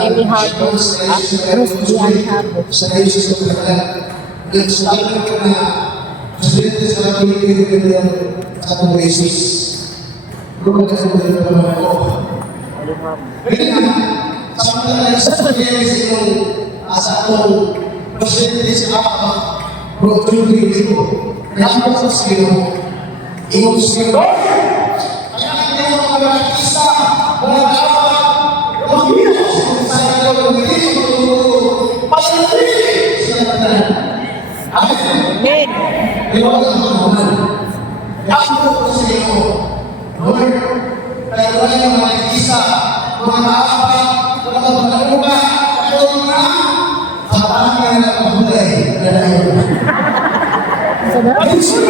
Amy Harbo. Rose Diane Harbo. Amen.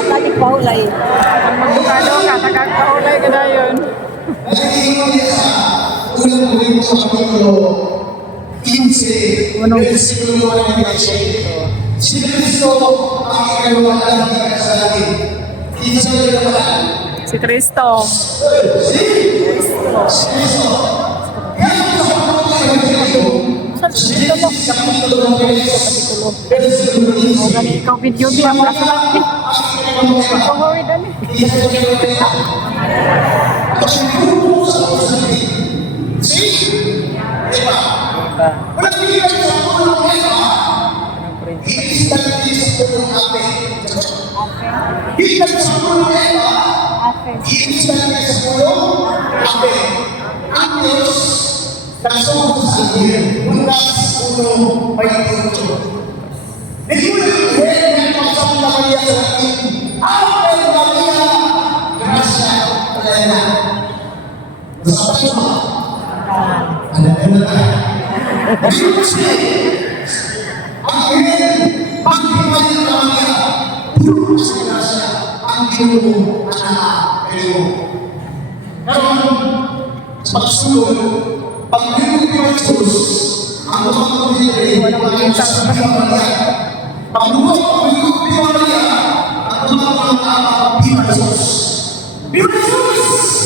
Lagi paulay. Ang magkano ka, tagagpahulay ka na yun. Si Cristo ang ikalawahan ng kasalanan. Si Cristo. Ikaw video niya para sa lahat. Pagkawawid ani.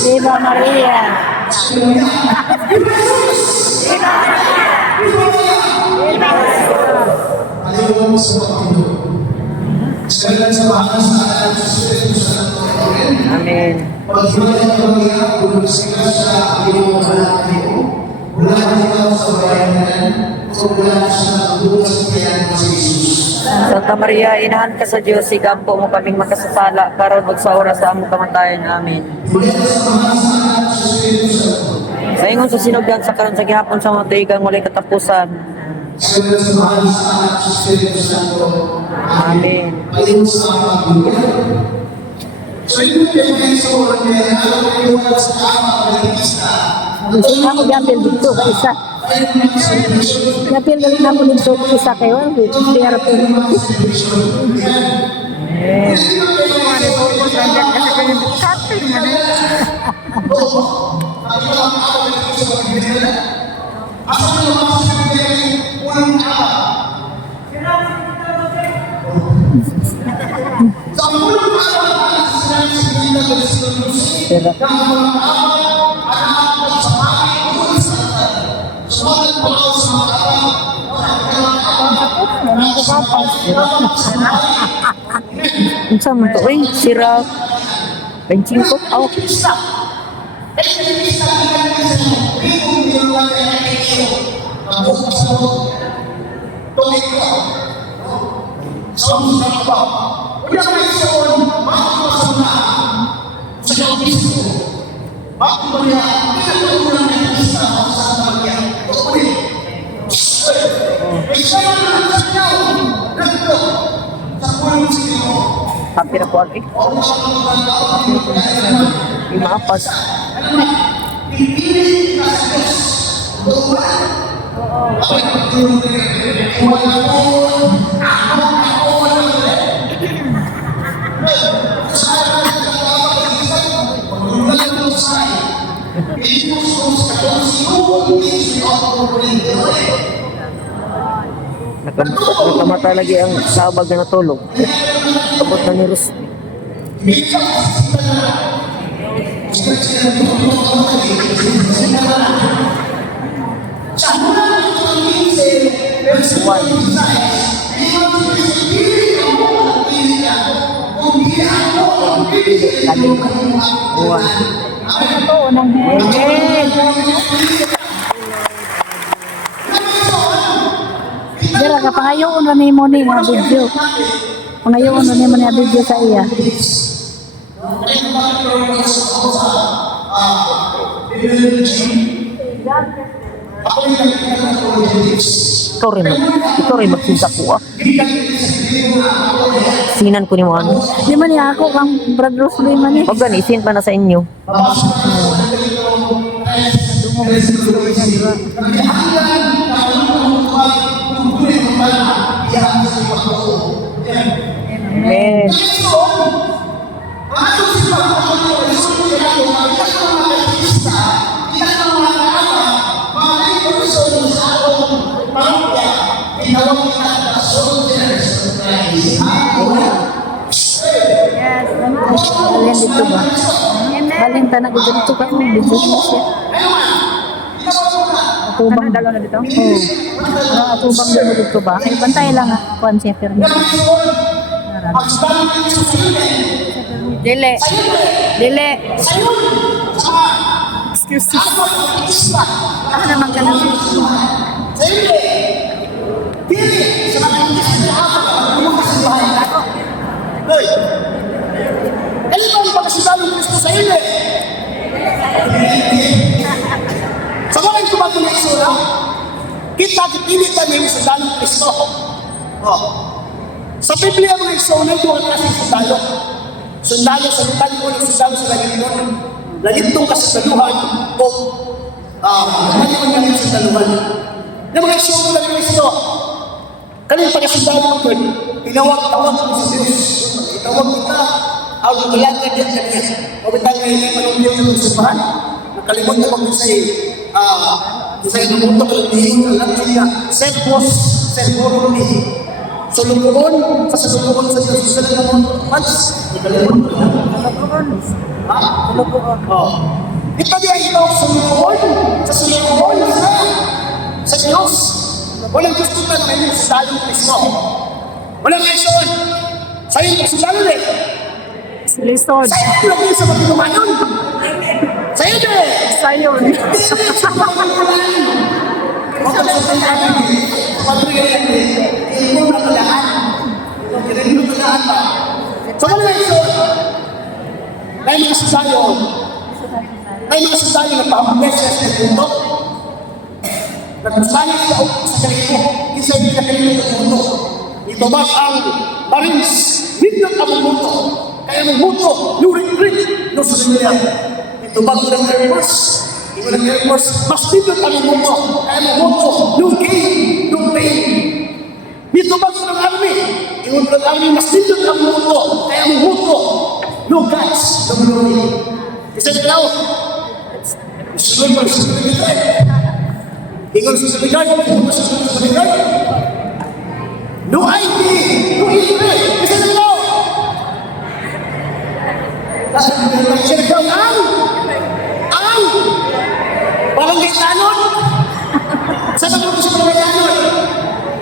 Viva Maria. Amen. Santa Maria, inahan ka sa Diyos, igampo mo kaming makasasala, karon ug sa oras sa among kamatayon. Amen. Sa ingon sa sinugdan sa karon sa gihapon sa mga tuigang walay katapusan. Amen. Ako diapil dito ka isa. Diapil galing ako dito ka isa kayo. Biar po. Unsa man to oy, sirap. Benching ko out. Hampir ako lagi. Imapas. Nakamata lagi ang sabag na natulog. Abot na ni Rus. Oo, nang Dira ka pangayoon na nimo ni nga video. Pangayoon na nimo ni video sa iya. Ikaw rin magsinta ko ah. Sinan ko ni mo ano. Di man niya ako kang Brad Rosley man eh. Pag gani, sin pa na sa inyo. Amen. Alin dito ba? Alin tanag dito ka mo video mo siya. Atubang dalaw na dito? Oo. Atubang dalaw dito ba? Ay bantay lang ah. Kuan siya pero. Dili. Dili. Excuse me. Ah naman ka na. Ano ba ang pagkasidalong Kristo sa iyo? Sa mga ito ng isura, kita kipilit namin sa dalong Kristo. Sa Biblia mga isura, ito ang klaseng sundalo. Sundalo sa lutan ko ng sundalo sa lalitong. Lalitong kasundaluhan o lalitong namin sundaluhan. Na mga isura ng Kristo, kanyang pagkasundalo ko, tinawag-tawag ko sa Diyos. Itawag kita, ang kailangan din kanya. Pagkatang ngayon ay manunggil ng sumpahan. Nakalimot na mag-isay, isay ng mundo ng dihin, alam niya, serpos, serpon ni. So lumuon, sa lumuon sa Diyos, sa lumuon, nakalimot na. Ha? Lumuon. Ito di ay ito, sa lumuon sa Diyos. Walang gusto na ngayon sa dalong Kristo. Walang lesson. Sa'yo yung sundalo din. Lisod. Sa'yo yung lagi sa maglumanon. Sa'yo din. Sayo ni. Huwag ka sa sundalo. Pag-ibigay yan din. Hindi mo nakalaan. Hindi mo nakalaan pa. So, walang lesson. May mga sundalo. May mga sundalo na pang-message na punto. Nagpusali sa kalito. Isa yung kalito ng mundo. Ito ba ang Marines? Hindi ang mundo. Kaya ang mundo, yung retreat, no sa Biblia. Ito ba ang Air Force? Ito ang Air Force. Mas dito ang mundo. Kaya ang mundo, yung gain, yung pain. Ito ba ang army? Yung army, mas dito ang mundo. Kaya ang mundo, yung guts, yung glory. Isa na daw. Sunod mo, sunod mo. Ingon sa sabigan, no ID, no history, kasi nila. Kasi nila ang barangay tanod. Sa naman ko sa barangay tanod,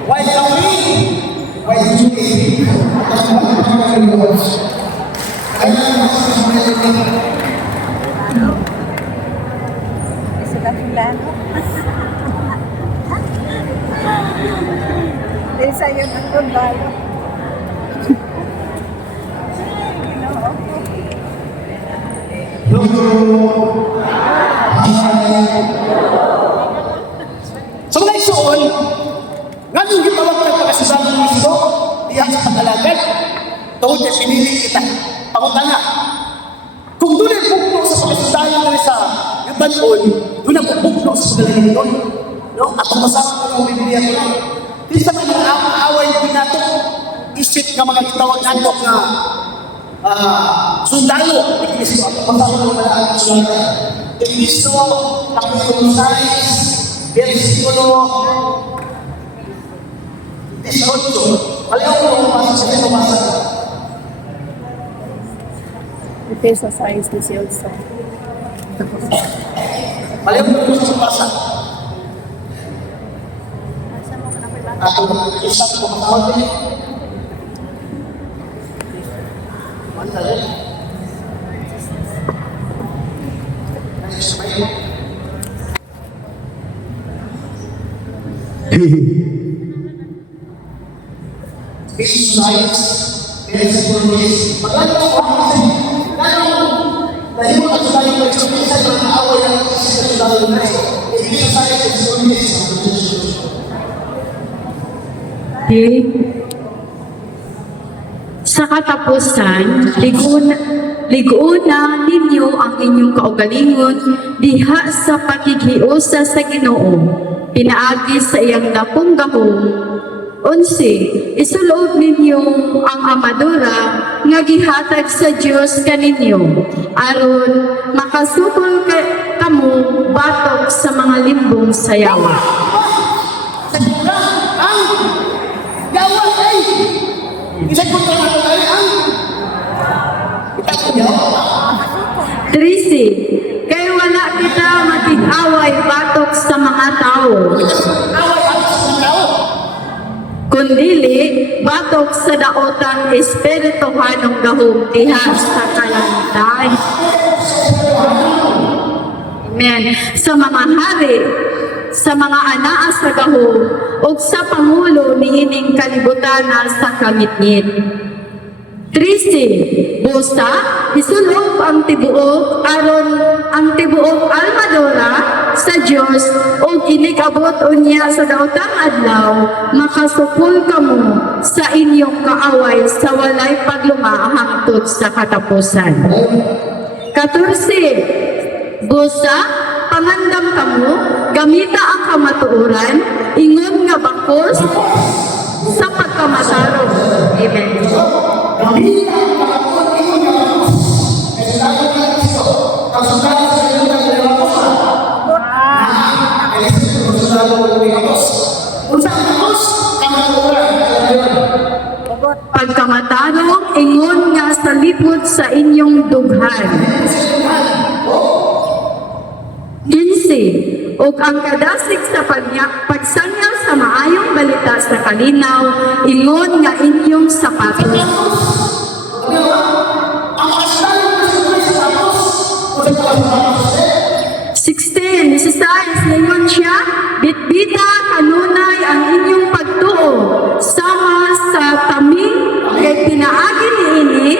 why kami? Why Judy? Sudah plano. Desa yun ang kundalo. So mga isuon, nga nung gitawag ka pagkasasama ng Kristo, diyan sa pag-alagad, tawag niya pinili kita. Pangutana, kung doon ay pugno sa pagkasasama na sa yutan-on, doon ang pugno sa pag-alagad doon. No? At ang masama ko ng Biblia ko lang, di sa mga away pinato, isip nga mga gitawag nato na sundalo ni Kristo. At ang masama ko ng mga sundalo. Kristo, Kapitulo 6, versikulo 18. Alaw ko kung pasok sa ito pasok. Ito sa size 18. Maliw ko sa basa. Ako, isa ko matawag din. Besides, there's a promise. Maganda ko kasi, dahil mo kasi tayo mag-experience sa mga away ng national UNESCO. Besides, there's a promise. Okay. Sa katapusan, liguuna ninyo ang inyong kaugalingon diha sa pakikiusa sa Ginoo, pinaagi sa iyang dakong gahom. 11. Isulod ninyo ang amadura nga gihatag sa Dios kaninyo aron makasukol kamo batok sa mga limbong sayaw. Ang gawa ay isang kontra na ito ay ang gawa. 13. Kay wala kita matig-away batok sa mga tao, Away ang sa tao. kundili batok sa daotang espirituhanong gahom diha sa kalangitan. Amen. Sa mga hari, sa mga anaa sa gahom, ug sa pangulo niining kalibutan sa kangitngit. 13. Busa, isulob ang tibuok aron ang tibuok almadora sa Dios ug inigabot unya sa daotang adlaw makasupol kamo sa inyong kaaway sa walay pagluma hangtod sa katapusan. 14. Busa, pangandam kamo gamita ang kamatuoran ingon nga bakos sa pagkamatarong. Amen. Gamitin ang pagkakot, ingon nga Diyos. Kasi tayo ng Kristo, ang sundalo sa iyo ng Diyos. Ay, ang sundalo ng Diyos. Kung saan Diyos, kamaturan. Pagkamatarong ingon nga sa lipod sa inyong dughan. 15. Ug ang kadasig sa pagsanyag sa maayong balita sa kalinaw, ingon nga inyong sapatos. Ang kasal ng Kristo sa Diyos, kung saan Diyos, 16. Nisisayas ningon siya, bitbita kanunay ang inyong pagtuo, sama sa taming kay pinaagi niini,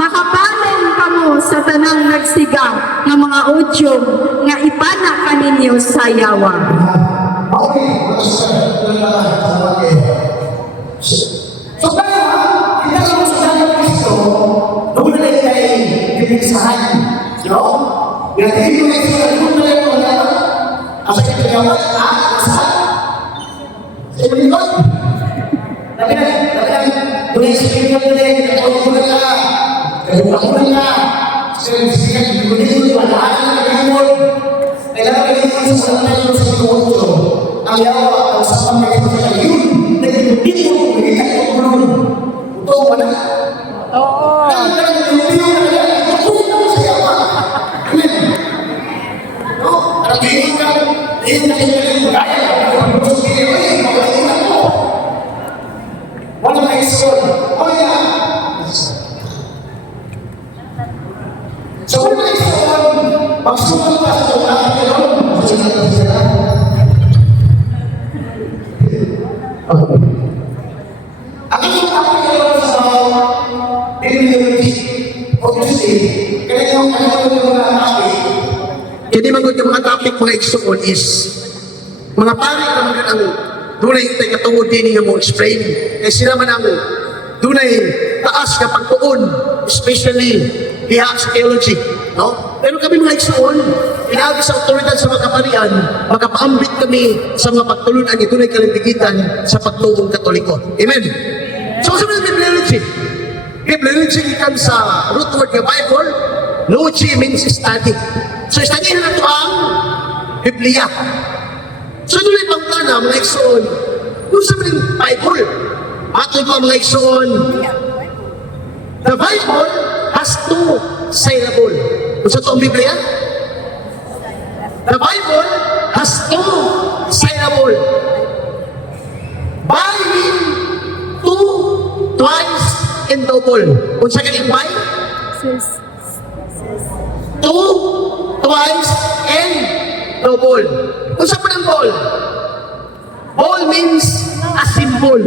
makapalong kamo sa tanang nagsigang nga mga udyong nga ipana kaninyo sa yawa. okay, so kaya, kita lang sa ng Kristo, doon na lang kayo pipigsahan. No? Pinagiging mo na ito, doon na lang mga asa ka pinagawat, nasa? Sa ibalikot? Labi na, doon na isipin mo na lang, kaya ka, kasi sikat, hindi ko dito, wala na nagagawin. Kailangan ka dito sa mga sa pagkakot. Ang yawa, ang sapang na ito sa yun, naging dito, naging kayo ko nun. Ito, wala. Oo. Ang naging dito na kaya, ito sa yawa. Amen. No? Ang dito ka, dito na kayo kaya. Ang gusto kayo, ay, mawala na ko. Wala na iskon. Oh, yeah. So, wala na iskon. Pagsukan ka sa mga kayo, ang inyong kapagayon sa immunity, obviously, kaya yung mga topic, hindi magod yung mga topic mga igsoon is, mga pari naman ang dunay tayo katungod din nga mo explain. Kaya sila man ang dunay taas na pagtuon, especially diha sa theology. No? Pero kami mga igsoon, pinagi sa otoridad sa mga kaparian, makapaambit kami sa mga pagtulunan ito na kalimbigitan sa pagtuong Katoliko. Amen? So, sa mga bibliology, bibliology ikan sa root word ng Bible, logi means study. So, study na ito ang Biblia. So, doon yung pangtana, mga igsoon, kung sa mga Bible, atong mga igsoon, the Bible has two syllable. Kung sa itong Biblia, the Bible has 2 syllable. By mean 2, twice, and double. Kung sa galing by, 2, twice, and double. Kung sa panang ball, ball means a symbol.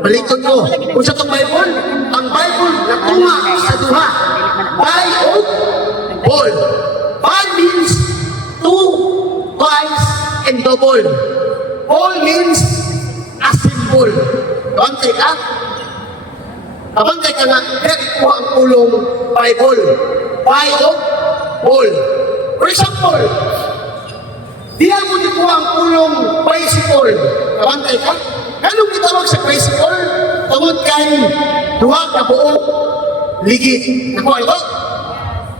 Baliktad ko. Kung sa itong Bible, ang Bible natunga sa duha. By o ball. By means 2, twice, and double. Ball means a symbol. Kabantay ka? Kabantay ka nga, kaya ikuha ang ulong Bible. By o ball. For example, di ako ikuha ang ulong bicycle. Kabantay ka? Anong gitawag sa bicycle? Tawag kay duha ka buo ligi. Nakuha ito?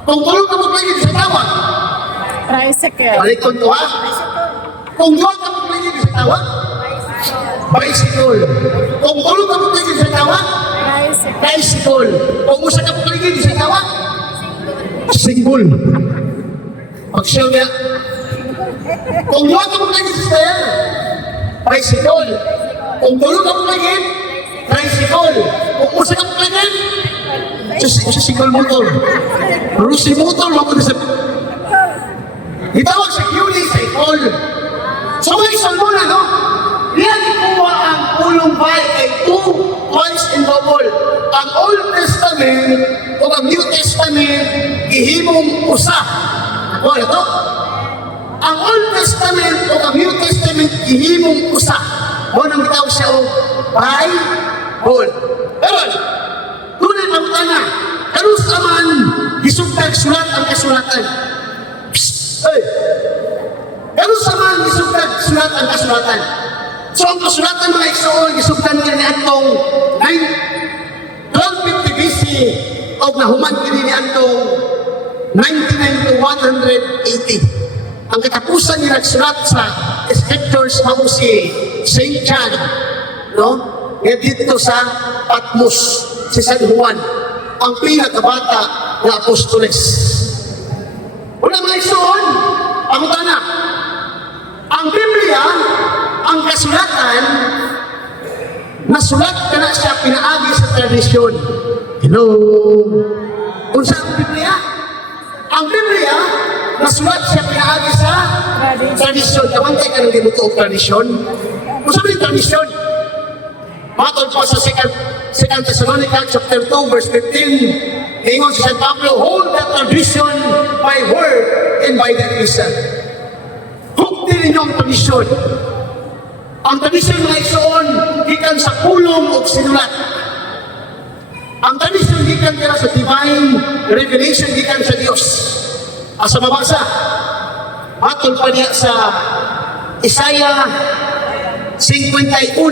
Kung tulog ka magligid sa tawag, Tricycle. balik ko ito ha? Kung duha ka magligid sa tawag, bicycle. Kung tulog ka magligid sa tawag, Tricycle. tricycle. Kung usa ka magligid sa tawag, single. Pag-show niya. Kung duha ka magligid sa tawag, bicycle. Kung tulog ka magligid, tricycle. Kung usa ka magligid, sa single motor. Rusi motor, wag sa itawag sa unicycle. So may isang muna, no? Yan ikuha ang ulong bay ay 2, twice, and double. Ang Old Testament o ang New Testament ihimong usa. Ako na to? Ang Old Testament o ang New Testament ihimong usa. O nang bitawag siya o Bible. Pero, tunay ang tana, kanus aman, gisugtag sulat ang kasulatan. Hey! Kanus aman, gisugtag sulat ang kasulatan. So ang kasulatan mga igsoon, gisugtan kini atong 1250 BC o nahuman kini ni atong 99 to 180. Ang katapusan ni nagsulat sa scriptures mao si Saint John, no? Nga dito sa Patmos, si San Juan, ang pinakabata na apostoles. Una mga igsoon, pangutana, ang Biblia, ang kasulatan, nasulat ka na siya pinaagi sa tradisyon. Hello? Kung sa ang Biblia? Ang Biblia, nasulat siya pinaagi sa tradisyon. Kamantay ka ng limuto o tradisyon? Kung sabi ng tradisyon, matod po sa 2 Thessalonica chapter 2 verse 15, ingon si San Pablo, hold the tradition by word and by the reason. Hukti ninyo ang tradisyon. Ang tradisyon mga igsoon, gikan sa pulong o sinulat. Ang tradisyon gikan kaya sa divine revelation, gikan sa Diyos. Asa mabasa? Matol pa niya sa Isaiah 51,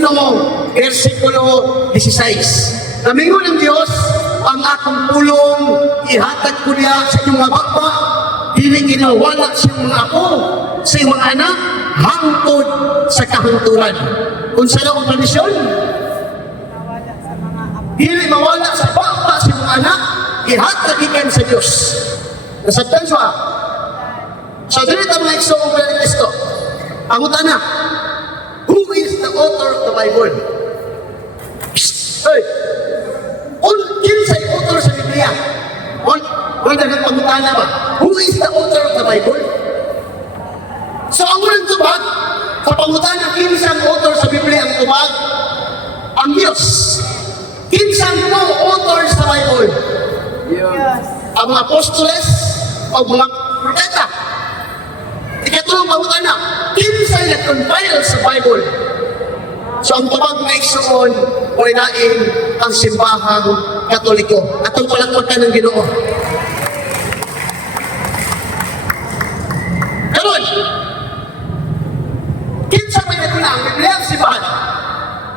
versikulo 16. Namingon ng Diyos, ang akong pulong, ihatag ko niya sa inyong mga baba, dili ginawala sa inyong mga apo, sa inyong mga anak, hangtod sa kahunturan. Kung sa ang tradisyon, dili mawala sa baba sa inyong anak, ihatag ikan sa Diyos. Nasabtan siya. So, dili tayo mga igsoong pala ni Kristo. Ang utana, who is the author of the Bible? Hey! Kinsay author sa Biblia? Wala na pangutana ba? Who is the author of the Bible? So, ang unang tubag, sa pangutana, kinsang author sa Biblia ang tubag? Ang Diyos. Kinsang co-author sa Bible? Yes. Ang mga apostoles o mga propeta. Ikatulong pangutana, kinsay nag-compile sa Bible? So ang tubag na igsoon, walinain ang simbahang Katoliko. Atong palakpakan ng Ginoo. Karon, kinsa may nagula ang Biblia ang simbahan?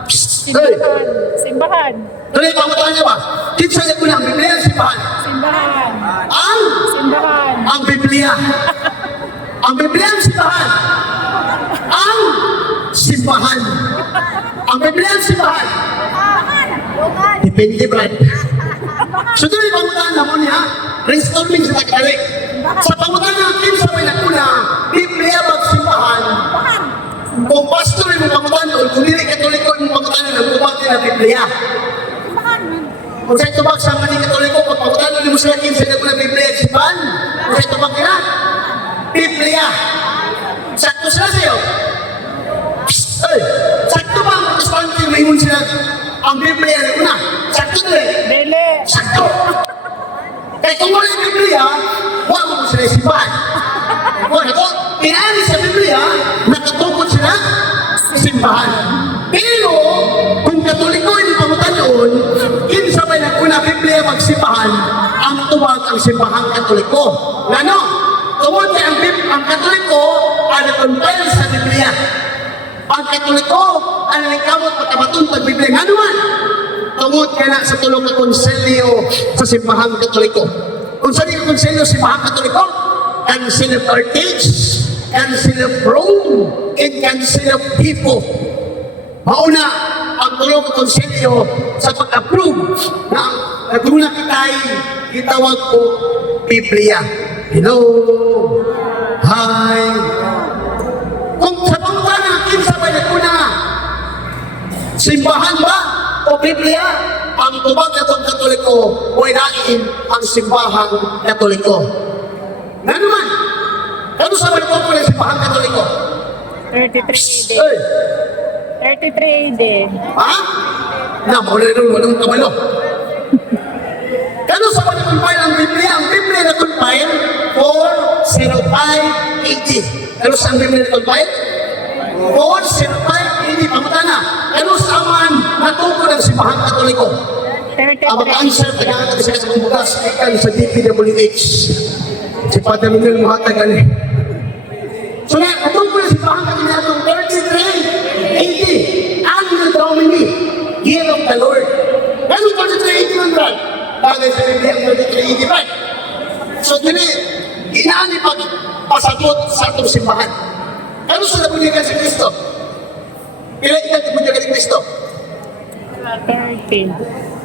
Simbahan. Simbahan. Tuloy pangutana niya ba? Kinsa may nagula ang Biblia ang simbahan? Simbahan. Ang? Simbahan. Ang Biblia. Ang Biblia ang simbahan. Ang simbahan. Ang Biblia ang simbahan. Depende, Brad. So dili pangutan na mo niya, brainstorming sa tagalik. Sa pangutan na kinsa may nakuna, Biblia magsimbahan. Kung pastor yung pangutan, kung dili katoliko yung pangutan, nagubag nila Biblia. Kung sa'yo tubag sa mga katoliko, pag pangutan mo sila kinsa nakuna Biblia simbahan, kung sa'yo tubag nila, Biblia. Sakto sila sa'yo. Ay, sakto ba ang protestante may imun sila ang Biblia na una? Sakto nila eh. Dili. Sakto! Kaya kung wala yung Biblia, huwag mo sila isipan. Wala ito, pinali sa Biblia, nakatukod sila sa simbahan. Pero, kung katoliko yung pamutan noon, kinsa may nagkuna Biblia magsimbahan, ang tuwag ang simbahang katoliko. Ano? Tungod kay ang katoliko ay nag-compile sa Biblia. Ang katoliko ang nagkamot pagkabatuntag Biblia. Nga naman, tungod ka na sa tulong ng konselyo sa simbahang katoliko. Kung saan yung konselyo sa simbahang katoliko? Council of Carthage, Council of Rome, and Council of Hippo. Mauna ang tulong ng konselyo sa pag-approve na naguna kitay gitawag ko Biblia. Hello? Hi? Kung sa pangutana, kinsa ba naguna? Simbahan ba o Biblia? Ang tubag na itong katoliko o inain ang simbahang katoliko. Nga naman, ano sa mga ito ng simbahang katoliko? 33 AD. Hey, 33 AD. ha? Na, mawala nung walang kabalo. Kano sa mga compile ang Biblia? Ang Biblia na compile 405 AD. Kano sa ang Biblia na compile? 405 AD. Pamutana. Kano sa man natungkol ang simbahang katoliko? 33 Ang mag-answer, tagaan sa isang bukas, ikan sa DPWH. Si Padre Manuel Muhatagan eh. So na, katungkol na si Bahang Katinatong 33, 80, Annual Domini, Year of the Lord. Ganun 33, 80 man, bagay sa Biblia ang 33, 85. So dili, inaani pag pasagot sa atong simbahan. Ano sa nabunyagan si Kristo? Pila kita nabunyagan ni Kristo? 13.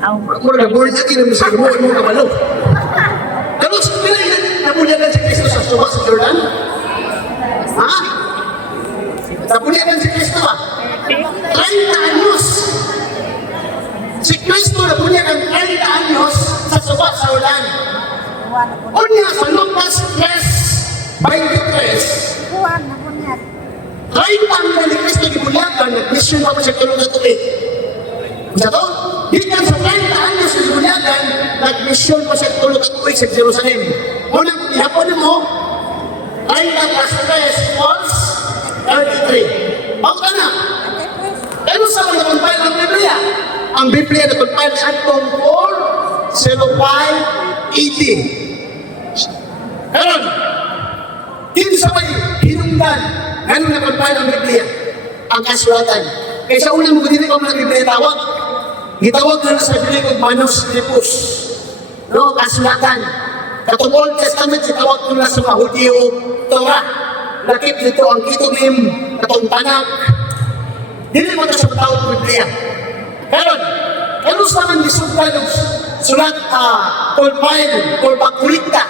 Ang Mura na, mura na kinam sa imuan mo kabalo. Ano sa pila nabunyagan si Kristo sa suba sa Jordan? Ha? Nabunyagan si Kristo ba? 30 anyos. Si Kristo nabunyagan 30 anyos sa suba sa Jordan. Unya sa Lucas 3:23. Kahit ang ni Kristo gibunyagan, nag-mission pa siya tulong na tuwid. Sa to, gikan sa 30 anyos na gibunyagan, nag-mission pa siya tulong na tuwid sa Jerusalem. Unang ihapon mo, 30 plus 3 equals 33. Bawta na. Pero sa mga compile ng Biblia, ang Biblia na compile ni Antong 4:05 AD. Meron, kinsa may hinungdan, ganun na compile ang Biblia, ang kasulatan. Kaya sa unang mga dili ko ng Biblia tawag, gitawag na sa Biblia kong manuscriptus. No, kasulatan. Katong Old Testament, itawag ko na sa mga Hudyo, Torah. Lakip nito ang Kitubim, katong Tanak. Dili mo ito sa tawag ng Biblia. Pero, ano sa mga nisugdan ng sulat, Kolpain, Kolpakulita,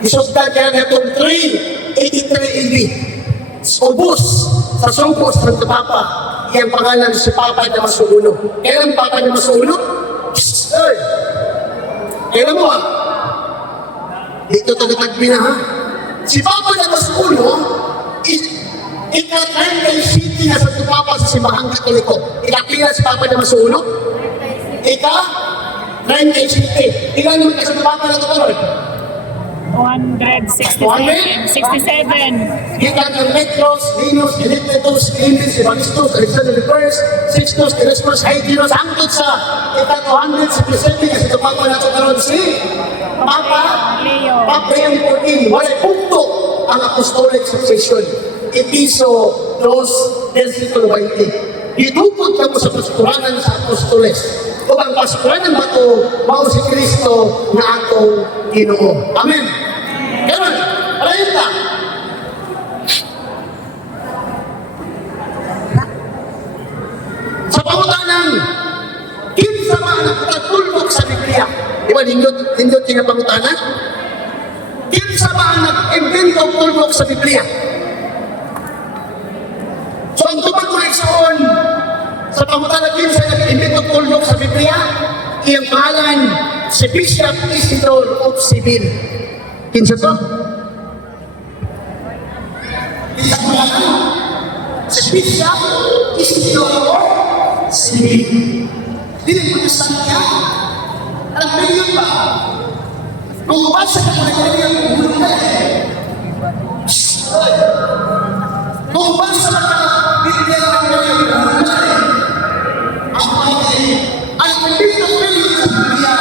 nisugdan kaya na itong 383 AD. Ubus sa sungkos ng Papa, iyang pangalan si Papa na Masuuno. Kailan Papa na Masuuno? Ay! Kailan mo dito tagatagbi na ha? Si Papa na Masuuno, ika-30 city na sa Papa sa simbahang katoliko. Ikapila si Papa na Masuuno? Ika-30 city. Ilan naman ka sa Papa na ito? 167. 67. Gikan ng Petros, Linus, Elitetus, Clemens, Evanistus, Alexander I, Sixtus, Erasmus, Hyginus, hangtod sa ika-200 si Presidente kasi ito Papa na ito karoon si Papa Leo. Papa Leo 14. Walay punto ang apostolic succession. Episo 2, versikulo 20. Itupod ka mo sa paskuranan sa apostoles. O ang paskuranan ba ito, mao si Kristo na atong Ginoo. Amen. Ganun, renta. Sa pangutanang, kinsa man ang pagtulog sa Biblia. Di nindot kinapangutana? Kinsa ba ang nag-invent og tuldok sa Biblia? So ang tubag ko nagsaon sa pangutana kinsa nag-invent og tuldok sa Biblia, iyang pangalan si Bishop Isidore of Seville. Kinsa to? Kinsa pangalan? Si Bishop Isidore of Seville. Dili mo niya? Alam mo yun ba? Kung basa ka na ganyan, kung basa ka na Biblia na ganyan, ang Biblia sa Biblia,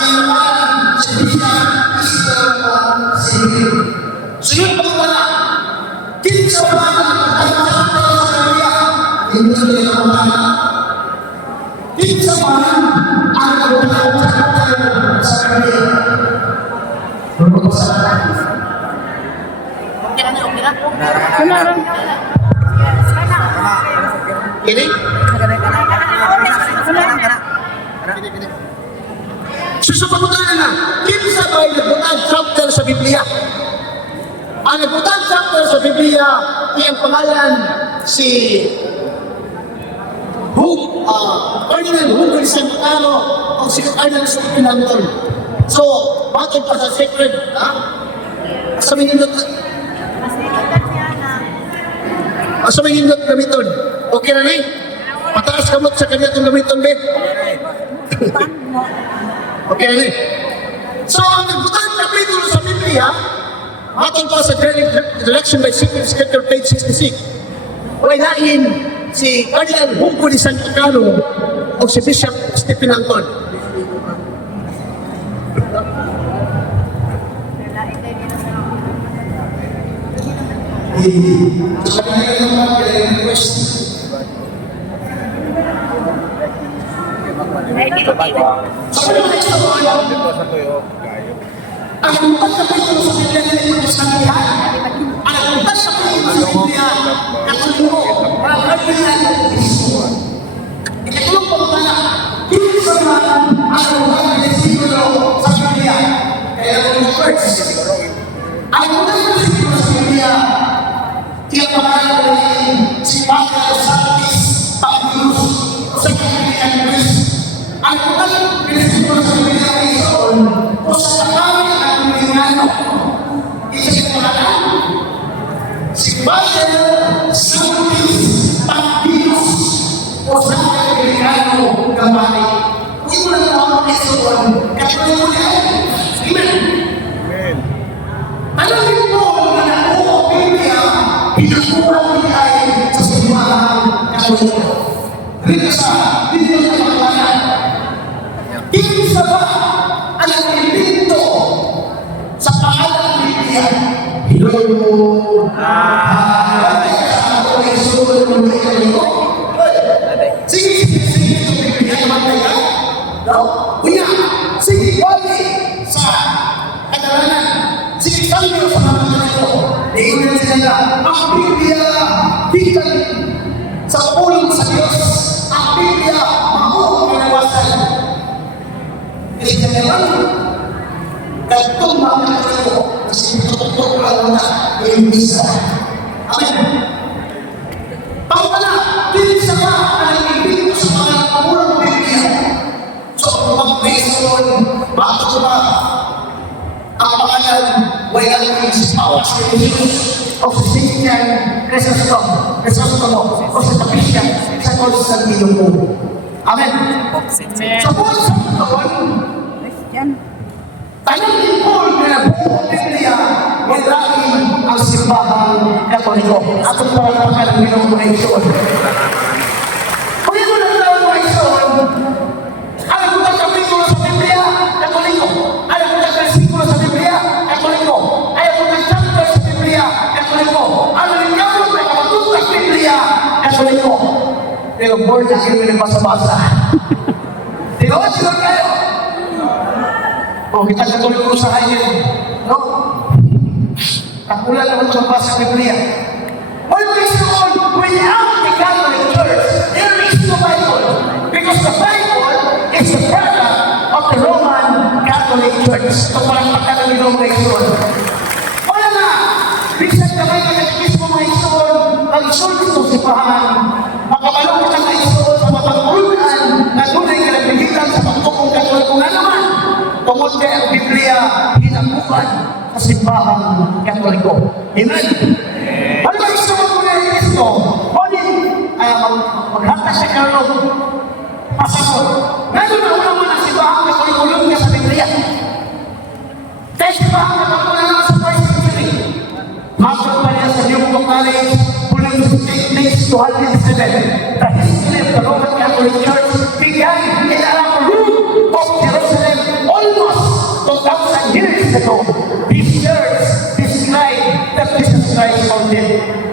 inawalan sa Biblia, sunod pa wala, kinsa ba ang sa Biblia, hindi sa Biblia, kinsa ba ang sa Biblia, Ini? Susupagutan na, kinsa ba yung nagbutang chapter sa Biblia? Ang nagbutang chapter sa Biblia, iyang pangalan si Cardinal Hugo de Santano o si Cardinal Pinanton. So, bakit pa sa sacred, ha? Sa minindot, gamiton. Okay na ni? Mataas kamot sa kanya itong gamiton, Ben. Okay na ni? So, ang nagbutang kapitulo sa Biblia, matang pa sa Direction by Secret Scripture, page 66. Wailain si Cardinal Hugo de Santano o si Bishop Stephen Anton. Ang umpad sa Pagkalo sa Biblia na ito sa Biblia, ang umpad sa Pagkalo sa Biblia, kasunod mo, mga Biblia na ikatulong pagkala, hindi sa mga ang umpad na siguro sa Biblia, kaya ang umpad ang umpad na siguro sa Biblia, kaya pangalan ni si Pagkalo Santis Pagkalo sa Biblia ng Chris. Ang umpad na siguro sa Biblia ay isoon, o sa kami ang Pilipino, isa sa pangalan, si Pagkalo Santis Pagkalo o sa Pilipino gamay. Kung mo lang ako ang isoon, katuloy mo yan. Amen. Tanongin mo na nakuha ang Biblia, pinakuha niya ay sa simbahan Katoliko. Rito sa Biblia ng Pangalanan, isa ba ang nagpipinto sa pangalan ng Biblia? Hello! Ako ay sumunod ng Katoliko. Sige, itong Biblia naman kaya. Kuya, sige, bali sa Kadalanan. Sige, kambyo sa mga Katoliko. Tingnan sila na, ang Biblia, bitan sa pulong sa Diyos. Ang Biblia, mabuong kinawasan. Kasi naman, katong mga Katoliko, kasi tututok lang na yung isa. Amen. Pangpala, pinsa ka ang ibig sa mga pamurang Biblia. So, mag-based bakit ba ang pangalan wala ng si Pawas ni Jesus o si Sinian Crisostomo o si Tapisya sa Konstantinong mo. Amen. Sa buwan sa katawan, tanong ni Paul na buong Biblia walain ang simbahan Katoliko. Atong pangalaman ng denomination. Kung ito na denomination, alam mo na kapitulo sa Biblia, Katoliko. Alam mo na versikulo sa Biblia, Katoliko. Alam mo na chapter sa Biblia, Katoliko. Alam mo na kapatulo sa Biblia, Katoliko. Pero board na sila yung basa-basa. Tigawa sila kayo. O kita Katoliko sa kayo. No? Kapulan naman sa basa sa Biblia. Always on, without the Catholic Church, there is no Bible. Because the Bible is the product of the Roman Catholic Catholic Church. Ito parang pagkakalinong mga isun. Wala na! Bisan kamay nagkakis mo mga isun, ang isun dito sipahan. Makabalong ka ng isun sa mapagulunan na tunay ka nagbigitan sa pagtukong Katolik kung ano man. Tungkol kay ang Biblia, hinabukan sa sipahan Katoliko. Amen? Ano ba gusto mo muna ni Kristo? Maghatas sa karong pasakot. Ngayon na una mo na sipahan Katoliko ka sa Biblia. Kaya sipahan Katoliko na sa first century. Masok pa niya sa New Book College, pulling to take 207. The history of the Roman Catholic Church began in around Rome of Jerusalem almost 2,000 years ago. This church described that Jesus Christ founded.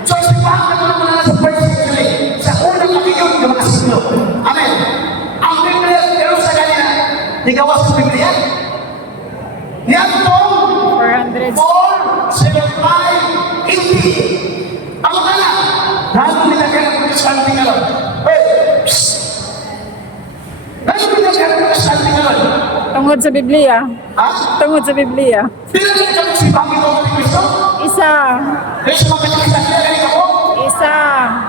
So, sipahan Katoliko na sa first century, sa unang makiyot ng mga siglo. Amen. Ang Biblia, pero sa kanila, ligawas sa Biblia. Niyatong 475 AD. Ano ka na? Lalo nilagay ang protestante ka lang. Lalo nilagay ang protestante ka lang. Tungod sa Biblia. Ha? Tungod sa Biblia. Pinagay ka si Bami ko ni Kristo? Isa. Kristo magkakita siya rin ako? Isa.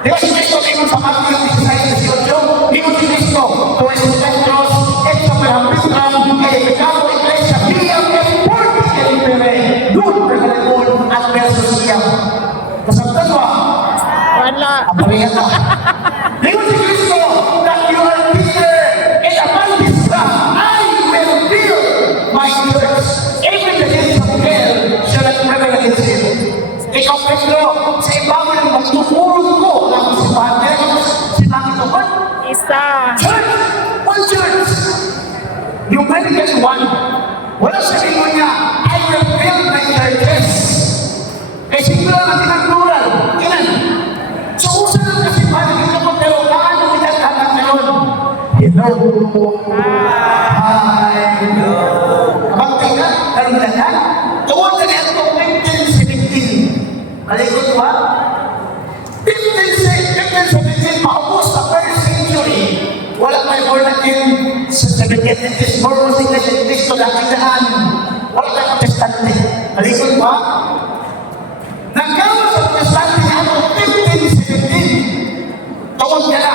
Di ba si Kristo mingon sa Matthew 16:18? Mingon si Kristo, to is Petros, et sa Perhambitram, Pecado, Iglesia, Biyang, Porti, Impere, Dun, Pergalipon, at Versus Siyam. Kasabtan mo? Wala. Aparihan na. Mingon si Kristo, that you are Peter, and upon this rock, I will build my church. Even the gates of hell shall not prevail against it. Ikaw, Pedro, sa ibabaw ng magtuturog ko ng sipahan. Pero sinangin ko ba? Isa. Church! One church! Numerically one. Wala sa lingon niya, I will build my churches. Kaya siguro natin ang plural. Ilan? So, usa lang kasi paano dito ko, pero paano itagkanan ngayon? Hello! Hi! Hello! Kabangkay ka? Karoon ka? Tuwag na niya ito, 1517. Malikot ba? 1517, maubos sa first century. Wala may born again sa Adventist, more English and Cristo nakiktaan. Wala tayo protestante. Malikot ba? Nagkaroon sa protestante niya ako 1517. Tawag niya na.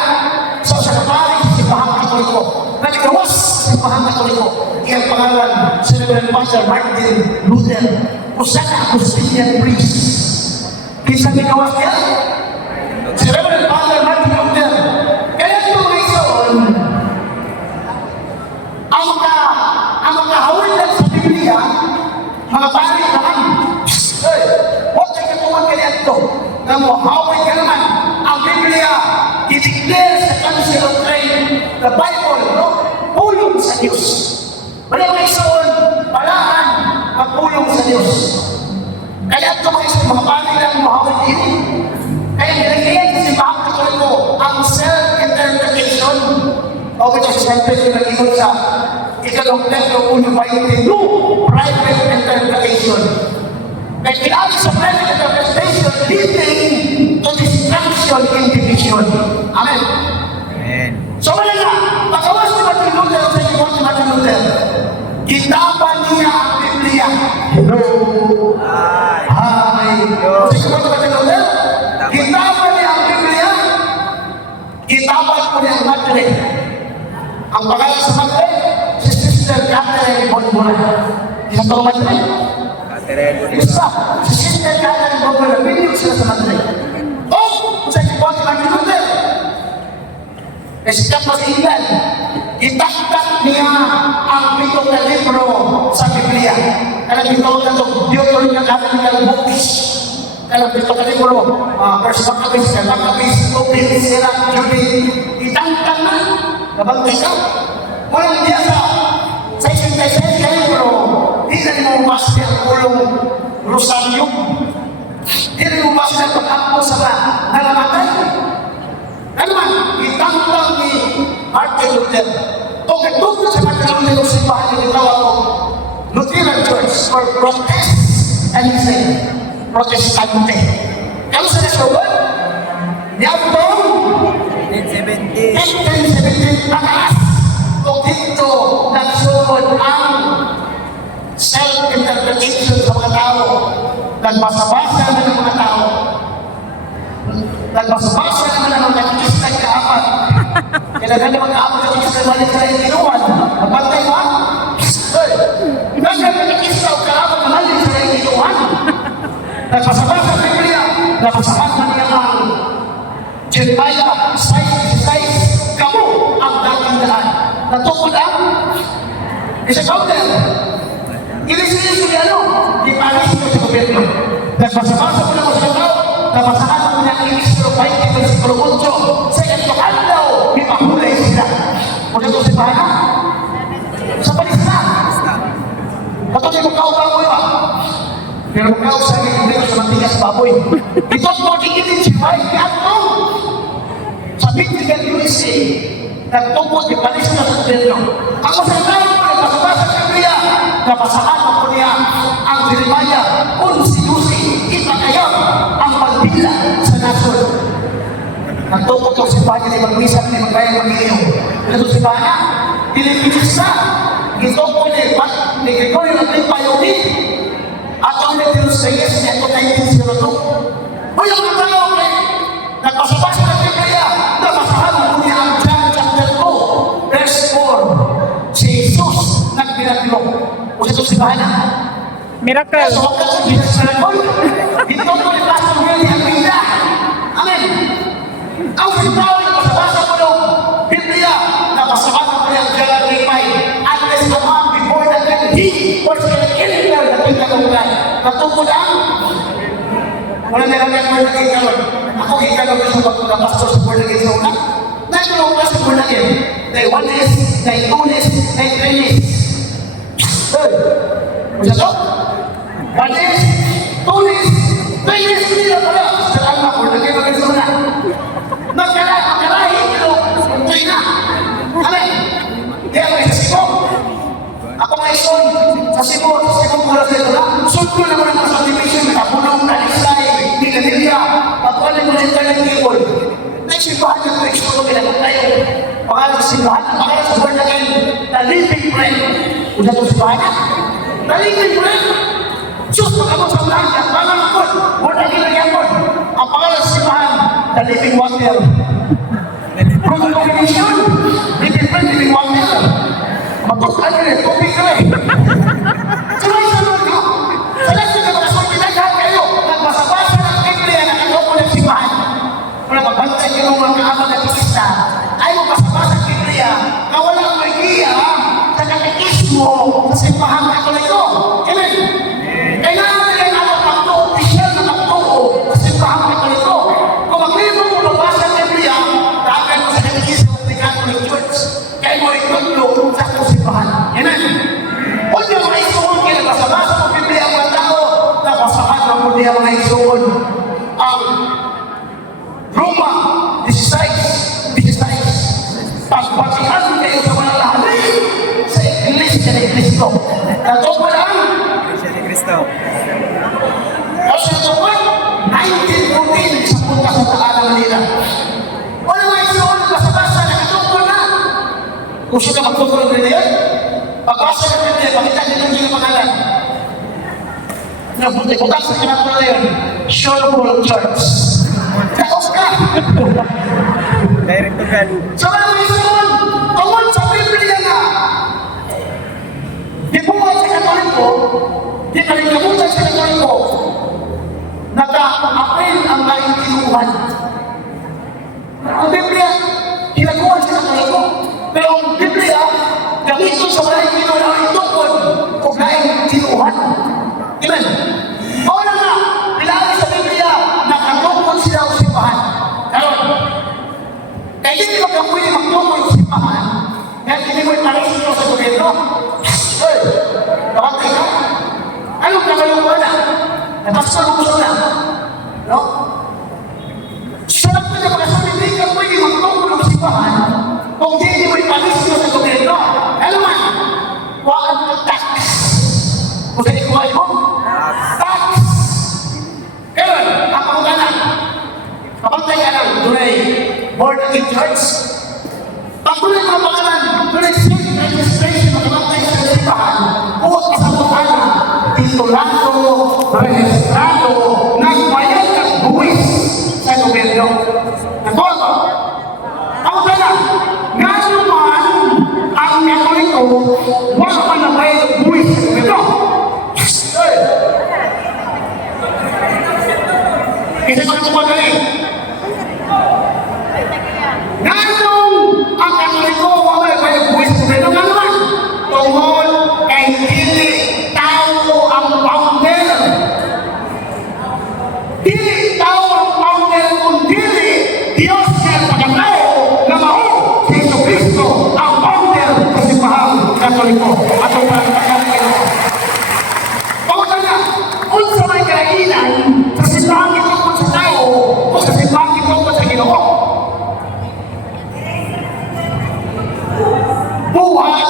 So sa kapari, sipahan Katoliko. Nagkawas, sipahan Katoliko. Iyang pangalan, si Reverend Pastor Martin Luther. Usa ka Agustinian priest. Kisa nagawas niya? Si Reverend Pastor Martin Luther. Kaya ito ngayon, ang makahawilan sa Biblia, mga pari naman. Hey, huwag kayo katuwan kaya ito. Na mahawin ka naman. Ang Biblia, i-declare sa Council of Trade, the Bible, no? Pulong sa Diyos. Wala mga isoon, palahan, magpulong sa Diyos. Kaya ito mga pari lang mahawin dito. Kaya nilagyan kasi bakit Katoliko ang self-interpretation o which is siyempre yung nag-iwan sa ikalong Pedro 1:22, private interpretation. Kaya kailangan sa private interpretation leading to destruction in division. Amen? Amen. So wala na, pagkawas ni Martin Luther sa iwan si Martin Luther, kitaban niya ang Biblia. Hello? Hi! Kasi kung si Martin Luther, kitaban niya ang Biblia, kitaban ko niya ang Madre. Ang pangalan sa Madre, si Sister Catherine Bonbora. Isang tao Madre? Isa, si Sister Catherine Bonbora, binig sila sa Madre. Oh, sa iwan si Martin Luther, sikat mas England, itaktak niya ang pitong na libro sa Biblia. Kaya pitong na ito, Deuteronomic Canonical Books. Kaya pitong na libro, First Maccabees, Tobit, Sirach, Judith, itaktak na, nabangkay ka. Walang diya sa isang libro, di na mo master ang ulong Rosario. Di na mo master ang pag-akbo sa nalamatay. Ano man, itangtang ni Martin Luther. O katulad sa Martin Luther, simbahan ni tawag ko, Lutheran Church or Protest, and he said, Protestante. Ano sa nasawan? Niyabong 1517 nakaas. O dito nagsugod ang interpretation sa mga tao. Nagbasa-basa naman ng mga tao. Nagbasa-basa naman ng mga nakikistan kaapat. Kailangan naman kaapat na nakikistan naman sa inuwan. Napantay ba? Kailangan nakikistan o kaapat na naman sa inuwan. Nagbasa-basa sa Biblia. Nagbasa-basa niya ang Jeremiah 6:6. Kamu ang dating daan. Natukod ang isa counter. Ilisinin ko niya di palis ko sa gobyerno. Nagbasa-basa ko lang sa tao, nabasahan ko niya ang Ministro 20 sa Pulumuncho. Sa kantuhan daw, ipahulay sila. Kung ito si Pana, sa palista. Patuloy mo kaubaw mo yun. Pero kung sa hindi ko sa matigas baboy. Ito po, dikitin si Mike Gatto. Sa Bictigan USA, nagtungkol di palista sa gobyerno. Ako sa tao, nagbasa-basa sa Biblia, nabasahan ko niya ang Jeremiah 11:12, ipakayam ang pagbila sa nasyon. Nagtungkol ko si Panya ni Magwisan ni Magbayang Magiliw. Ito si Panya, Pilipinas na, ito po ni Gregorio ng Payoni, at ang Netilosayes niya ito tayo din siya ito. O yung mga tao, nagbasa-basa ng Biblia, nabasahan ko niya ang John chapter 2, verse 4. Si Jesus nagbinaglo. O ito si Bana. Miracle. So, huwag ka sa binagsalakol. Ito po ni Pastor Willie ang Biblia. Amen. Ang sitaw na basabasa ko ng Biblia, nabasabasa ko ng John 3:5. Unless a man before the dead, he was an illegal na pinagawulan. Natungkol ang wala nilang yan mo naging kalon. Ako ikalon ko sa pagkakapastor sa Born-Again sa una. Nagulong ka sa Born-Again. Dahil 1 is, dahil 2 is, dahil 3 is. Third. Kung sa to? 1 is, 2 is, 3 is, hindi na pala. Sa anak, Born-Again sa una. Magkarahi, pero tuloy na. Amen. Kaya may sasiko. Ako may son, sa Cebu mula sa ito na. Son ko naman ang subdivision, nakapulong, nalisay, Pinanilya, pagkuhan ng internet cable. Nagsimbahan ng Kristo, pinagod tayo. Pangalan sa simbahan, pangalan sa Born-Again, the living bread. Kung sa simbahan na, the living bread. Diyos, pagkamot sa ulang, at pangalan ako, Born-Again na yan mo. Ang pangalan sa simbahan, the living water. Kung sa kombinasyon, living bread, living water. Matukan ka rin, tubig ka rin. Sunod-sunod ka. Sa lahat ng mga sunod-sunod kayo, nagbasa-basa ng Biblia na kanoko ng simbahan. Kung nagbantay kayo ng mga kaamal na tikista, ay magbasa-basa ng Biblia na walang magiya sa katikismo sa simbahan na ito na ito. Amen? Kailangan nila ang pagto-opisyal na pagto sa simbahan na ito na ito. Kung maglimo mo mabasa ng Biblia, dapat mo sa katikismo ng Catholic Church. Kaya mo ito sa simbahan. Amen? Huwag niyo mga isuon kayo, nabasa-basa ng Biblia ang mga tao, nabasahan ng Biblia ang mga isuon. Ang Roma 16, pagpatihan kayo sa mga lahat sa Iglesia ni Cristo. Ito pa lang, kasi ito pa, 1914 sa punta sa Taala, Manila. Wala mga isuon, nabasa-basa, nakatungkol na. Kung siya ka magtungkol ng Biblia, pagbasa ng Biblia, makita niyo ng mga pangalan. Nabuti-butas sa kinapula na yun, Shorewall Church. Kakos ka! Direct to God. Sa mga isuon, tungkol sa Biblia nga, di buhay sa Katoliko, di kalikamutan sa Katoliko, naka-apel ang naintinuhan. Ang Biblia, hinaguhan sa Katoliko, pero ang Biblia, gamitin sa mga ikinuhan ang itungkol kung naintinuhan. Amen? O na nga, kailangan sa Biblia, nakatungkol sila ang simbahan. Karon, kaya hindi mo pwede magtungkol ang simbahan, kaya hindi mo iparesin ko sa gobyerno. Hey, nakatay ka? Anong kamalungan na? Nabasta mo gusto na. No? Sarap na naman kasi hindi ka pwede magtungkol ang simbahan kung hindi mo iparesin ko sa gobyerno. Ano man? Huwag ang tax. Kung saan ikuha mo? Tax! Kaya, ang pangalan, kapantay ka lang, tunay, Born-Again Church. Pag tunay mga pangalan, tunay state registration, kapantay sa simbahan, huwag ka sa pangalan, wala man na may buwis sa gobyerno. Kasi mga tumagali, nanong ang Katoliko wala may buwis sa gobyerno nga naman, tungkol kay dili tao ang founder. Dili tao ang founder kung dili Diyos siya pagkatao na mao si Jesucristo ang founder sa simbahang Katoliko at ang pagkatao. Pagkatao na, unsa may kainan sa simbahang kitungkol sa tao o sa simbahang kitungkol sa Ginoo. Buhat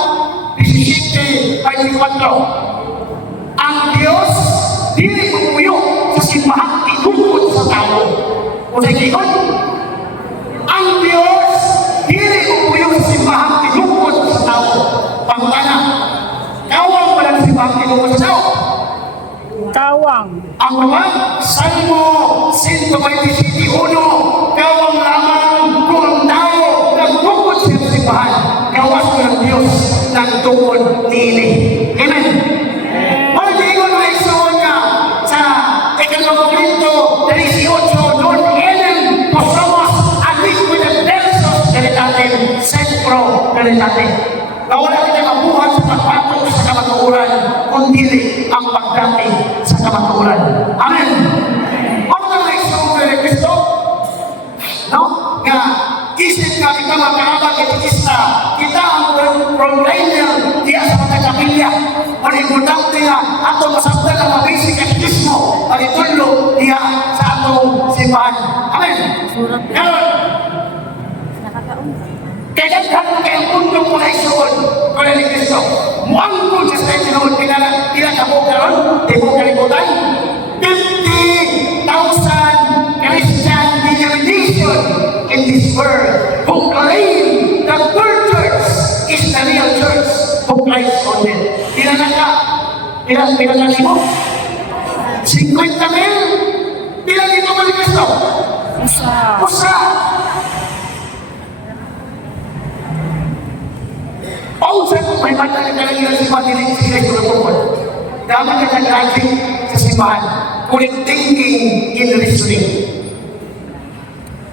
17:24. Ang Diyos dili umuyo sa simbahang kitungkol sa tao o sa Ginoo. Ang Diyos dili umuyo sa simbahang kitungkol sa tao. Pangutana, kawang walang simbahang kitungkol sa tao. Kawang. Ang mga Salmo 127:1, kawang lamang kung ang tao nagtungkol sa simbahan, gawas ko ng Diyos nagtungkol nili. Amen. Ang gingon na isuon niya sa 2 Korinto 18, non enem posamos aliquid versos delitatem sempro delitatem. Na wala kita mabuhat sa pagpatong sa kamatuoran, kundi ang pagdating sa kamatuoran. Amen. Ang mga isuon ni Kristo, no? Nga, isip nga kita makarabag itikista, kita ang frontliner diya sa mga kapilya. Ang importante nga, ato masabda ng mabisik etikismo, ang itulo diya sa atong simbahan. Amen. Ngayon, kaya kung kaya undong mo na isuon ko na ni Kristo, muangkol sa isuon, pinakabog karon, di mo kalimutan, 50,000 Christian denomination in this world who claim the third church is the real church who Christ founded. Pinaka mo? 50,000? Pilang dito mo ni Kristo? Usa. Pausan kung may matalik na lang si Patilig sila yung nagpapon. Dapat ka nag-graduate sa simbahan. Kulit thinking in reasoning.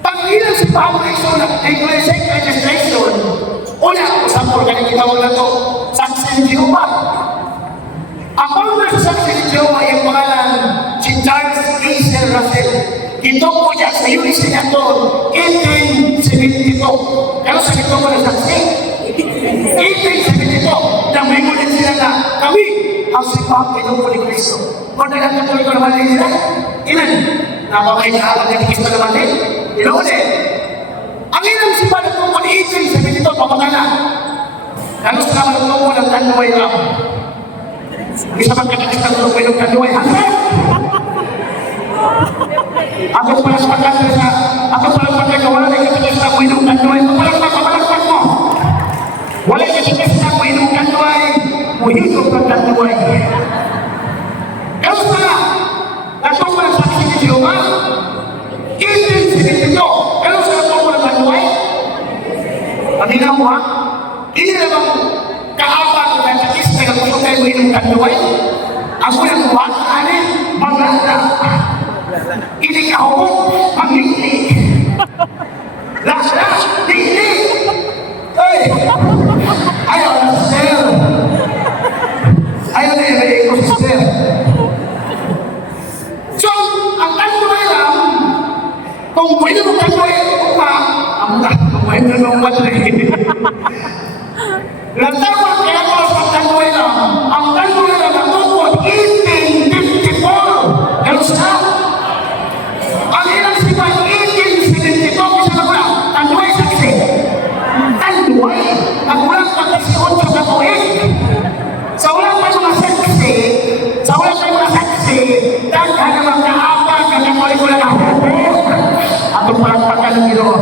Pag ilang simbahan na isulat, Ecclesiastic registration, una, usampol ka na gitawag na ito, Saksi ni Jehovah. Ang founder sa Saksi ni Jehovah yung pangalan si Charles Hazel Russell. Ito po niya sa US niya ito, 1872. Kaya sa ito mo na saksi, 1872, nang may ngunit sila na kami ang simbahang Pinungkol ni Kristo. Kung nagkatuloy ko naman din sila, ilan? Napamay na alam na Kristo naman din. Inuulit. Ang ilang simbahang Pinungkol ni 1872, papagana. Nalos na naman Pinungkol ng Tanduay Ram. Isa magkakasitang Pinungkol ng Tanduay. Ako palagpagan sa wala na ikakasita ko inong Tanduay. Palagpag mo. Wala ikakasita ko inong Tanduay. Muhigop ng Tanduay. Kamusta na? Natong walang saksi ni Jehovah. 1872. Kamusta natong walang Tanduay? Pagina mo ha? Hindi naman kaabang ng sakista na gusto kayo inong Tanduay. Ako yung buhat na anin, maglanda. Ini kau pangili. Lasa, dili. Hey, ayo sister. Ayo deh, ikut sister. So, ang Tanduay lang, kung pwede mo Tanduay, kung pwede mo Tanduay. Lantawan kaya ko sa Tanduay lang, ang Tanduay lang ang tungkol 1854. Ganun siya. Ang ilang sipa 1872 bisa na wala. Tanduay saksi. Tanduay. Nagulang pagkasiyon sa katuig. Sa walang pa mga saksi, daghan na magkaabang na kakulit-kulit ako. Atong palagpagan ng Ginoo.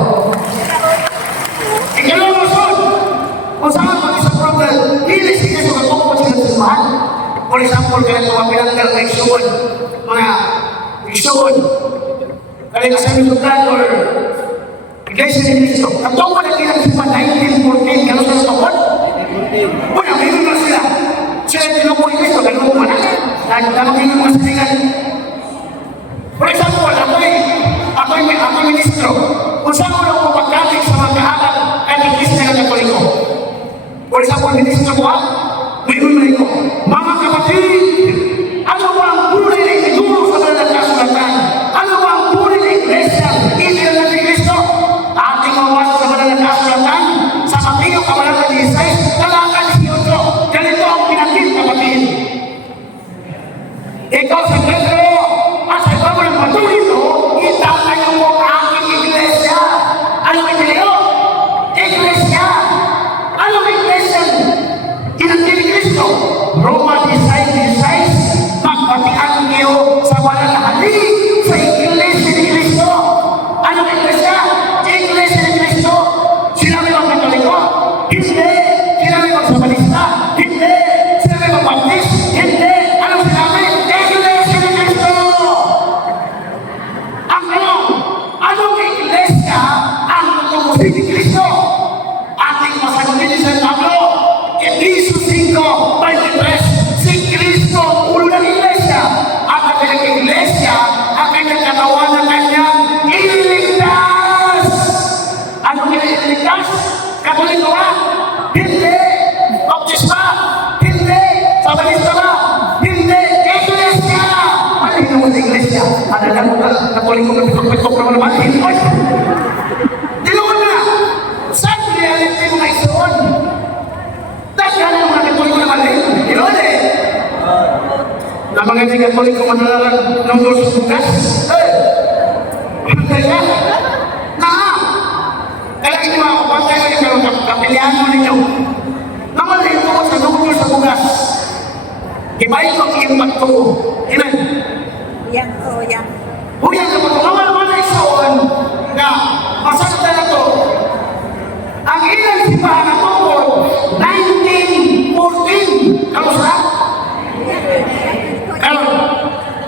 Ikalawang rason, kung saan mag-isang problem, hindi siya sa katungkol sa simbahan. For example, kaya ito mga pinanggal na iksuon, mga iksuon, kaya kasama yung lugar or Iglesia ni Cristo. Katungkol na kilang simbahan 1914, kaya sa katungkol? Wala, may mga Siya yung tinupon Kristo, ganun mo manangin. Dahil damagin yung mga salingan. For example, ako'y ministro. Kung saan ko lang pagkating sa mga kahalan at Kristo na Katoliko. For example, ministro ko may ko. Mga kapatid, ano ba ang tunay na ituturo sa banal na kasulatan? Ano ba ang tunay na iglesia? Hindi na natin Kristo. Ating mawasa sa banal na kasulatan sa Mateo Kabanata 16, talata 18. Ganito ang pinakit, kapatid. Ikaw sa Pedro, at sa iba mo ng patuloy ito, itatay mo ang aking iglesia. Ano ang iglesia? Iglesia. Ano ang iglesia? Tinatili Kristo. Roma 16:16, magbatian niyo sa banal na hali sa iglesia ni Kristo. Ano ang iglesia? Iglesia ni Kristo. Sinabi ng Katoliko? Hindi. Sinabi ng Sabalista? Hindi. Sinabi ng Baptist? Hindi. Anong sinabi? Iglesia ni Kristo. Ang anong iglesia ang tumusin ni Kristo? Ating masagutin sa tablo. Efesios 5:23, si Kristo ang ulo ng iglesia. At ang kanyang iglesia, ang kanyang katawan ng kanyang ililigtas. Ano kanyang ililigtas? Katoliko ba? Hindi. Baptist ba? Hindi. Sabalista ba? Hindi. Iglesia. Ano yung naman iglesia? Ano lang mo ka? Katoliko na pitok-pitok na naman. Hindi. Dinuwan na. Saan reality mo na isuon? Dahil ang mga Katoliko na mali. Inuwan eh. Na mga hindi Katoliko manalalang ng doon sa bukas. Kaya? Kaya hindi mga kapatay ko yung karong kapilihan mo ninyo. Namalay ko sa doon sa bukas. Ibayin ko ang iyong pagto. Amen. Yang ko, yang. Huyang na pagto. Naman na isuon na masakta na to. Ang ilang sipahan na tungkol 1914. Ano sa? Ano?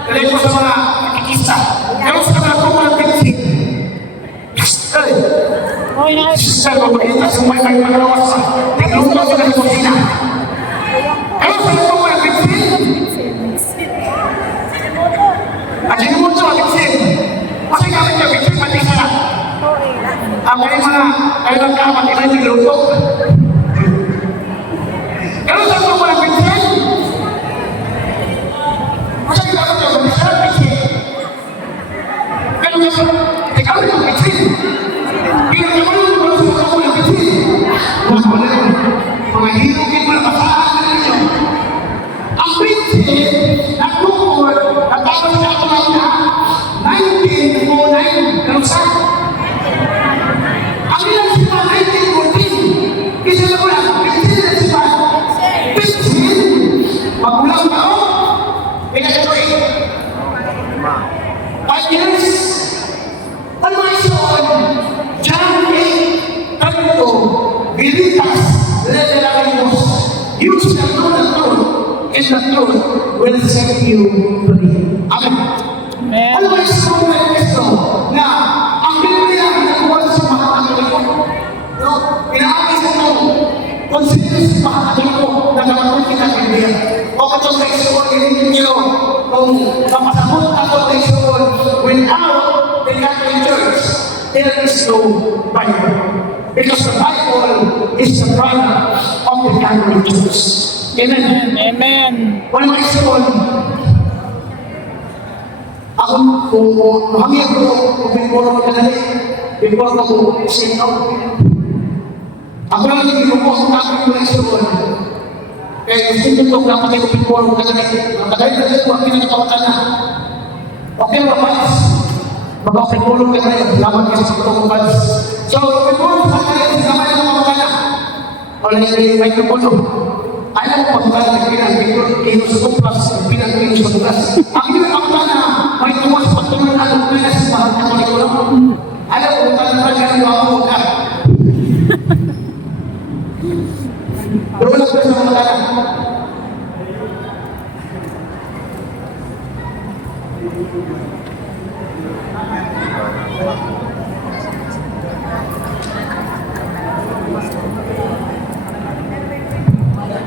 Kaya ko sa mga nakikista. Ano sa mga tungkol ng pinsin? Okay na. Sister ko, makita sa mga magalawas sa tingluto sa mga kusina. Ano sa mga tungkol ng pinsin? At sinimuto ang pinsin. Kasi gamit yung pinsin pati sana. Ang kailang kamat, ilan yung luto. Ano sa tungkol ng pinsin? Kasi gamit yung pinsin. Pero ikaw yung pinsin. Hindi naman yung tungkol ng pinsin. Mga hirugin mo na basahan na ninyo. Ang pinsin na tungkol na tapos na ito na 1909. Ano sa? Ang ilang sipa 1914. Kasi na ko lang, pinsin na sipa. Pinsin. Magulang ba ako? Pinagatoy. 5 years. Ano mga isuon? John 8:32. Bilitas, legalagos. You shall know the truth, and the truth will set you free. Amen. Ano ba isuon ng Kristo? Na ang Biblia ang nakuha sa mga Katoliko. Inaamay sa ito. Consider sa mga Katoliko na naman kita sa Biblia. O katong sa isuon, ininyo kung mapasagot ako sa isuon without the Catholic Church, there is no Bible. Because the Bible is the product of the Catholic Church. Amen. Amen. Wala mga isuon. Ako, kung mahangin ko, kung before ko kadali, before ko sing out. Ako lang yung ginupo sa takot ko ng isuon. Kaya gusto ko dapat ko before ko kadali. Ang kadali na ito, ang pinagkakawatan na. Okay, mapalis. Magpapagpulong ka na, laman ka sa itong mapalis. So, before ko kadali, sinamay na mga makana. Wala yung may kapulong. Ayaw ko pagkala ng pinag-ino sa tuplas, pinag-ino sa tuplas. Ang pinag-pagkala, may tumas pagtungan na ng pinas sa mahal na kulikulang. Ayaw ko pagkala ng kanyang ako ka. Doon lang sa mga kala.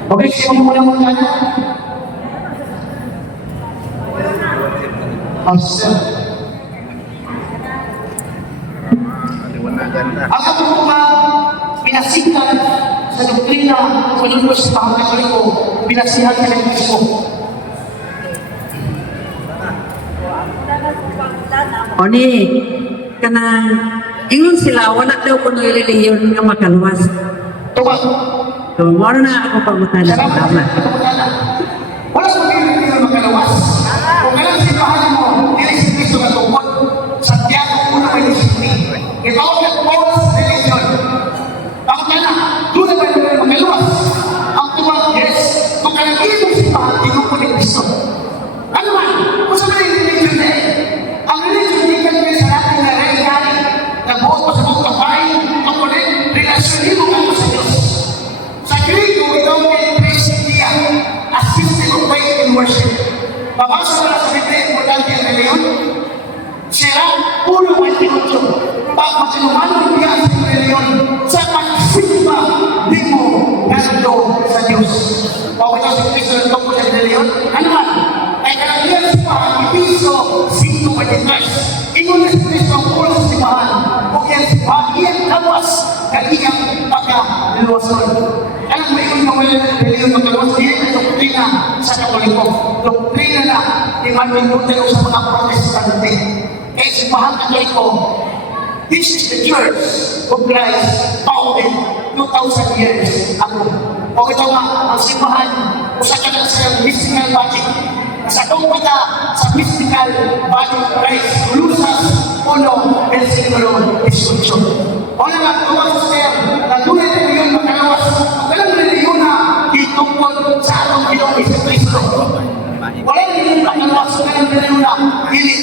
Okay, sige mo muna muna. Sir. Ang ako mga pinasikan sa doktrina sa lingkod sa pangkatoliko, pinasihan sa lingkod ko. Oni, kanang ingon sila wala daw kuno relihiyon nga makaluwas. Tuwa. So, mo na ako pagmutana sa tama. Wala sa mga hindi na makalawas. Kung kailan simbahan mo, hindi si Cristo na tungkol. Santiago 1:23. Itawag na false religion. Bakit na? Doon na ba yung makaluwas? Ang tuwag, yes. Kung kailan ibig simbahan, tinukol ni Cristo. Ano man? Kung sa mga religion na ang religion hindi ka nila sa natin na regali. Nagbuot pa sa mga kapay, tungkol eh, relasyon mo ka sa Diyos. Sa Griego, ikaw ay Christia, a system of faith and worship. Babasa mo na sa Biblia, importante ang reliyon. Sira, 1:28. Pag sinumanong niya sa reliyon, sa pagsimba, di mo nando sa Diyos. Pag ito si Cristo na tungkol sa reliyon, ano man? Ay kalagyan sa Pag-Ibiso 5:23. Ingon na si Cristo ang ulo sa simbahan, o yan si Pag-Iyan Kawas, kagiyang pagka-luwason. Alam mo yung nawala ng reliyon ng kaluwas, yan ang doktrina sa Katoliko. Doktrina na ni Martin Luther sa mga protestante. Eh, simbahan Katoliko, this is the Church of Christ, founded 2,000 years ago. O ito nga, ang simbahan, usa ka na sa mystical body. Nasatong kita sa mystical body of Christ, Lusas, Uno, Versikulo, 18. O naman, tuwas siya, nagulay na yun makalawas. Walang reliyon na itungkol sa atong Pinoy sa Kristo. Walang reliyon makalawas, walang reliyon na hindi